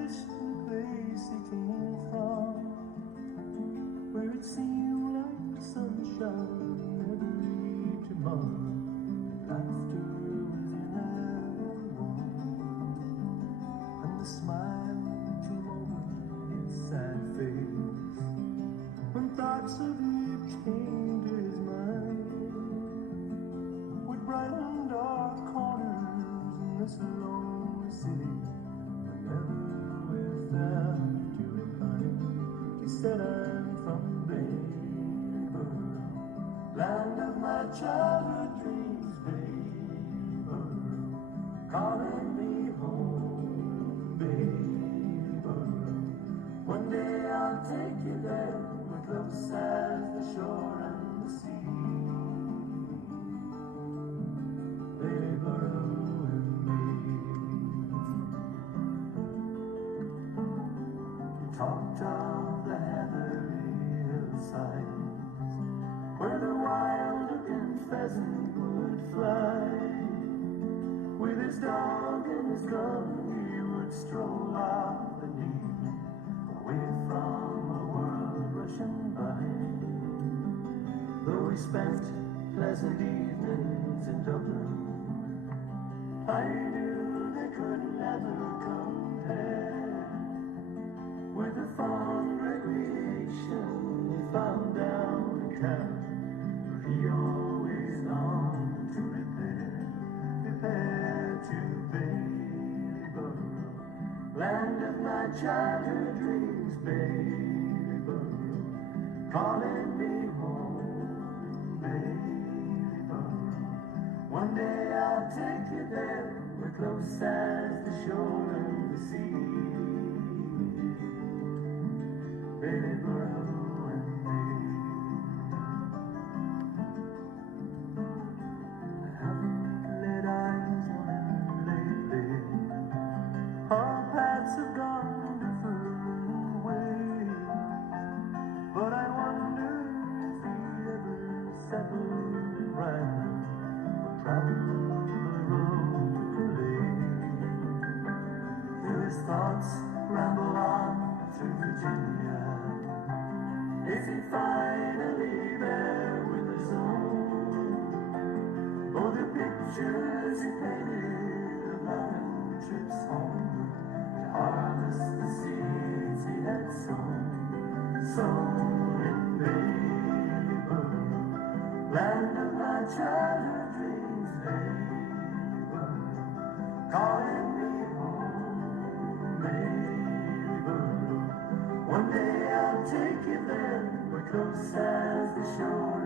distant place he came from, where it seemed like sunshine every tomorrow. Laughter was in everyone, and the smile came over his sad face when thoughts of you came to his mind. Would brighten dark corners in this lonely city. Whenever we felt you replying, he said, I'm from Bayborough, land of my childhood dreams. Bayborough, calling me home. Bayborough, one day I'll take you there. We're close as the shore and the sea. Bayborough and me. You talked of the heathery hillsides, where the wild-looking pheasant would fly. With his dog and his gun, he would stroll off an evening, away from a world rushing by. Though we spent pleasant evenings in Dublin, I knew they could never compare with the fond recreation he found down in Carrick, where he always longed to repair to Bayborough, land of my childhood dreams. Bayborough, calling me home. Bayborough, one day I'll take you there. We're close as the shore and the sea. Bayborough and me. I haven't laid eyes on him lately. Our paths have gone different ways, but I wonder if he ever settled in Raglan or traveled the road to Calais. Do his thoughts ramble on through Virginia? Is he finally there with his own? Oh, the pictures he painted of loving trips homeward to harvest the seeds he had sown in Bayborough, land of my childhood dreams. Bayborough, calling me home. Bayborough, one day I'll take you there. We're close as the shore